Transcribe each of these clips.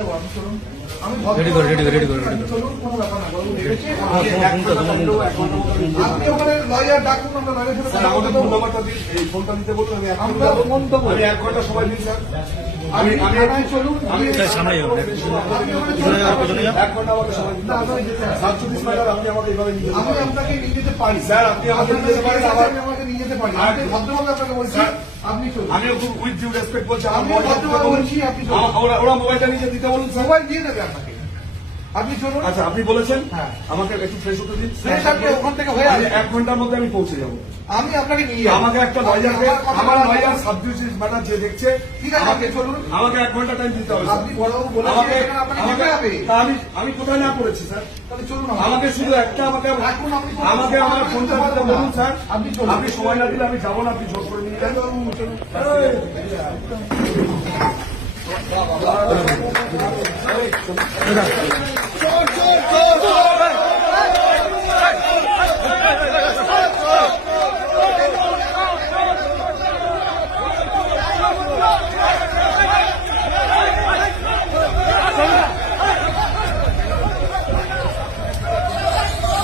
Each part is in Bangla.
যাবো আমি, চলুন আমি রেডি করে চলুন, কোনো ব্যাপার না বাবু, আপনি ওখানে লয়ার ডাকুন, আমরা লয়ারের সাথে কথা বলবো। ফোন নাম্বারটা দিন, এই ফোনটা দিতে বলুন, আমি আমরা ফোন দেবো। আমি 1 ঘন্টা সময় দিন স্যার। আমি থানায় চলুন, আমি সামনে যাবো, আপনি ওখানে চলুন। 1 ঘন্টা আমাকে সময় দিন। না, আপনাকে যেতে হবে। 47 ম্যাডাম, আপনি আমাকে এইভাবে নিয়ে যেতে আমি পারেন। আপনাকে নিয়ে যেতে পারি স্যার, আপনি আমাকে নিয়ে যেতে পারেন, আমি আমাকে নিয়ে যেতে পারি, আমি ভদ্রভাবে আপনাকে বলছি, স্যার, আপনি চলুন। আমিও খুব উইথ ডিউ রেসপেক্ট বলছি, আমি ভদ্রভাবে বলছি, আপনি চলুন। ওরা মোবাইলটা নিয়ে দিতে বলুন স্যার। মোবাইল দিয়ে দেবে আপনাকে, আপনি চলুন। আচ্ছা, আপনি বলেছেন হ্যাঁ। আমাকে একটু ফ্রেশ হতে দিন। ফ্রেশ আপনি ওখান থেকে হয়ে আসবেন। 1 ঘন্টার মধ্যে আমি পৌঁছে যাবো। আমি আপনাকে নিয়ে যাবো। আমাকে একটা লয়ারকে, আমার লয়ার সাবজুডিস ম্যাটার যে দেখছে, ঠিক আছে, আপনি চলুন। আমাকে 1 ঘন্টা টাইম দিতে হবে। আপনি বড়বাবু বলেছেন, আমাকে এখানে আপনাকে যেতে হবে। তা আমি কোথায় না করেছি স্যার? তাহলে চলুন। আমাকে শুধু একটা রাখুন, আপনি চলুন। আমাকে আমার ফোনটা দিতে বলুন স্যার। আপনি চলুন। আপনি সময় না দিলে আমি যাবো না, আপনি জোর করে নিয়ে যান। চলুন।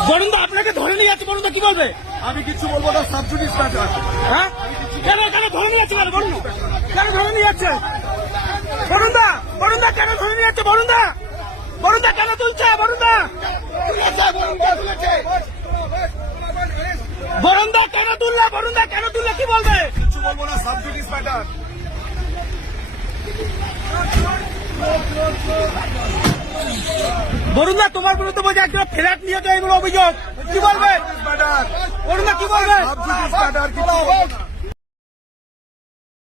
বরুণদা আপনাকে ধরে নিয়ে যাচ্ছে, বরুণদা কি বলবে? আমি কিছু বলবো না, সাবজুডিস ম্যাটার। হ্যাঁ কেন ধরে নিয়ে যাচ্ছে? বলুন কেন ধরে নিয়ে যাচ্ছে? বরুণদা কেন ধরে নিয়ে যাচ্ছে? বরুণদা কেন তুলছে? বরুণদা কেন তুললে? বরুণদা কেন তুললে কি বলবে? কিছু বলবো না, সাবজুডিস ম্যাটার। বরুণদা তোমার বিরুদ্ধে বলছে একজন ফ্ল্যাট নিয়েছে, এগুলো অভিযোগ, কি বলবে? ম্যাটার, বরুণদা কি বলবে? সাবজুডিস ম্যাটার, কিছু বলবো না।